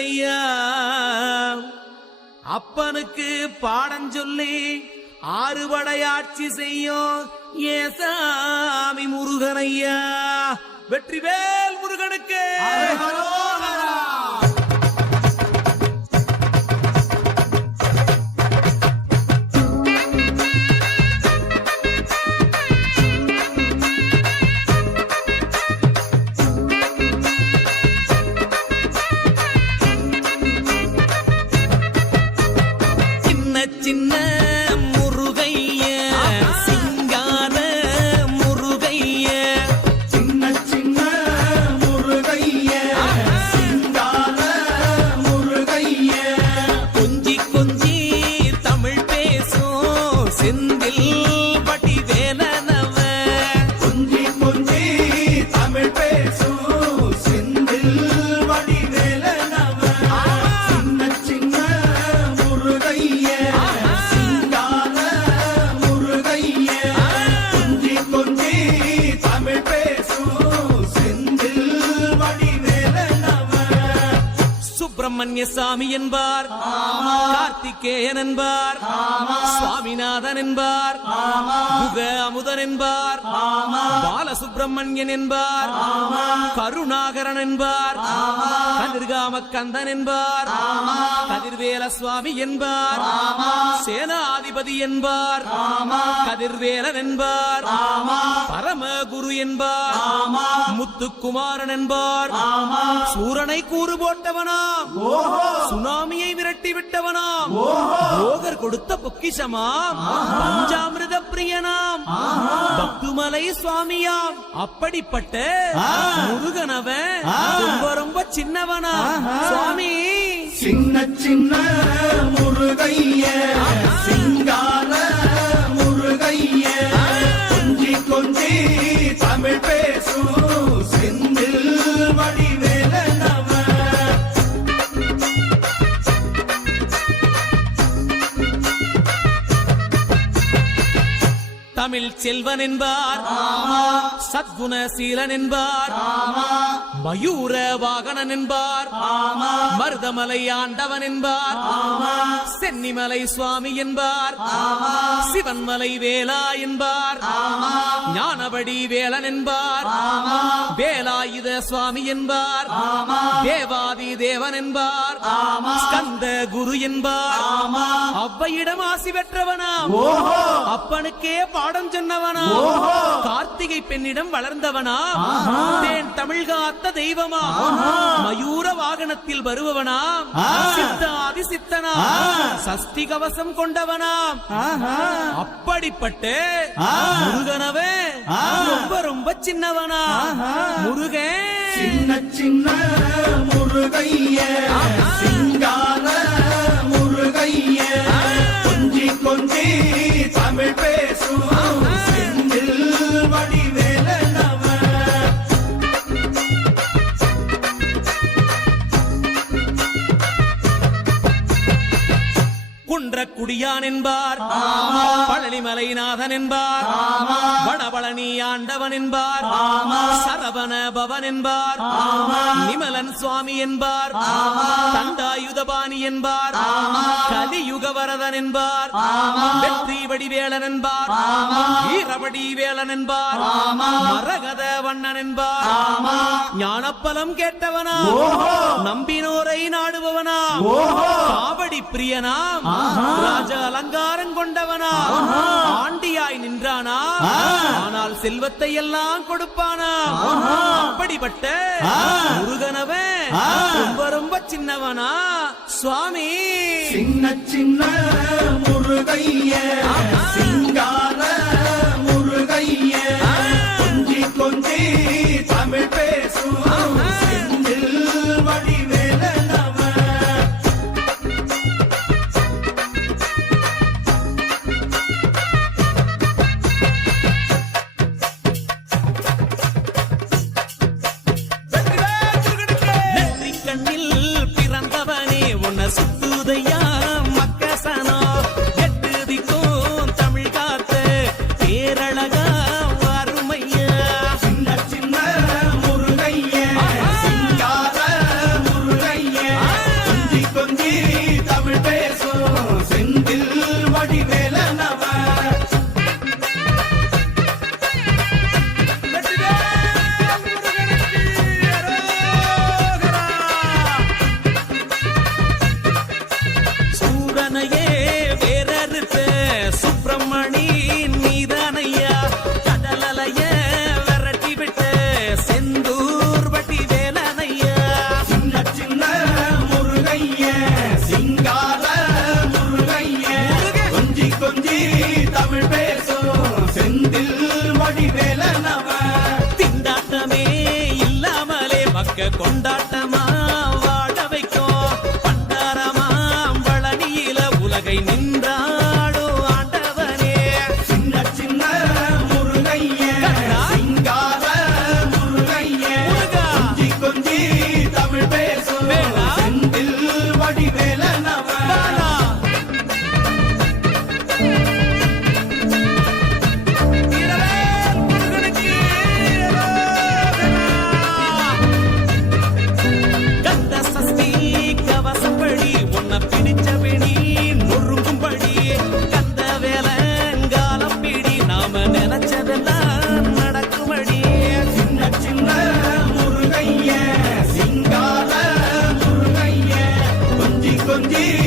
ஐயா அப்பனுக்கு பாடம் சொல்லி ஆறுபடையாட்சி செய்யும் ஏசாமி முருகனையா வெற்றிவேல் முருகனுக்கு சின்ன முருகைய சிங்கார முருகைய சின்ன சின்ன முருகைய சிங்கார முருகைய கொஞ்சி கொஞ்சி தமிழ் பேசும் செந்தில் வடிவேலனவ கொஞ்சி கொஞ்சி தமிழ் பேசும் செந்தில் வடிவேலனவ சின்ன சின்ன முருகைய சுப்பிரமணிய சாமி என்பார் கார்த்திகேயன் என்பார் சுவாமிநாதன் என்பார் முக அமுதன் என்பார் பாலசுப்பிரமணியன் என்பார் கருணாகரன் என்பார் கதிர்காம கந்தன் என்பார் கதிர்வேல சுவாமி என்பார் சேனாதிபதி என்பார் கதிர்வேலன் என்பார் பரமகுரு என்பார் முத்துக்குமாரன் என்பார் சூரனை கூறு போட்டவனாம் சுனாமியை விரட்டி விட்டவனாம் போகர் கொடுத்த பொக்கிஷமாம் பஞ்சாமிர்த பிரியனாம் பக்துமலை சுவாமியாம் அப்படிப்பட்ட முருகனவன் ரொம்ப ரொம்ப சின்னவனா சுவாமி சின்ன சின்ன முருகைய சிங்கார முருகைய கொஞ்சி கொஞ்சி தமிழ் பேசும் செந்தில் வடிவேலனவ தமிழ் செல்வன் என்பார் சத்குணசீலன் என்பார் மயூர வாகனன் என்பார் மருதமலை ஆண்டவன் என்பார் சென்னிமலை சுவாமி என்பார் சிவன்மலை வேலா என்பார் ஞானபடி வேலன் என்பார் வேலாயுத சுவாமி என்பார் தேவாதி தேவன் என்பார் ஸ்கந்த குரு என்பார் அவ்வையிடம் ஆசி பெற்றவனாம் அப்பனுக்கே பாடம் சொன்னவனா கார்த்திகை பெண்ணிடம் வளர்ந்தவனா தேன் தமிழ் காத்த தெய்வமா மயூர வாகனத்தில் வருபவனாம் சித்தாதி சித்தனா சஷ்டி கவசம் கொண்டவனாம் அப்படிப்பட்ட முருகனவே ரொம்ப ரொம்ப சின்னவனா முருகன் சின்ன சின்ன முருகைய சிங்கார முருகைய கொஞ்சி கொஞ்சி தமிழ் பேசும் செந்தில் வடிவேலனவ குன்றக்குடியான் என்பார் பழனிமலைநாதன் என்பார் வடபழனி ஆண்டவன் என்பார் சரவண பவன் என்பார் நிமலன் சுவாமி என்பார் தண்டாயுதபாணி என்பார் கலியுக வரதன் என்பார் வெற்றி வடிவேலன் என்பார் வீரவடி வேலன் என்பார் மரகத வண்ணன் என்பார் ஞானப்பலம் கேட்டவனா நம்பினோரை நாடுபவனா காவடி பிரியனாம் ராஜ அலங்காரம் கொண்டவனா ஆண்டியாய் நின்றானா ஆனால் செல்வத்தை எல்லாம் கொடுப்பானா அப்படிப்பட்ட முருகனவன் ரொம்ப ரொம்ப சின்னவனா சுவாமி சின்ன சின்ன முருகைய சிங்கார முருகைய கொஞ்சி கொஞ்சி தமிழ் பேசும் செந்தில் வடிவேலனவ சுத்துதையா மக்கசனோ எட்டு திக்கும் தமிழ் காத்த பேரழகா அருமையா சின்ன சின்ன முருகைய சிங்கார முருகைய இறங்கி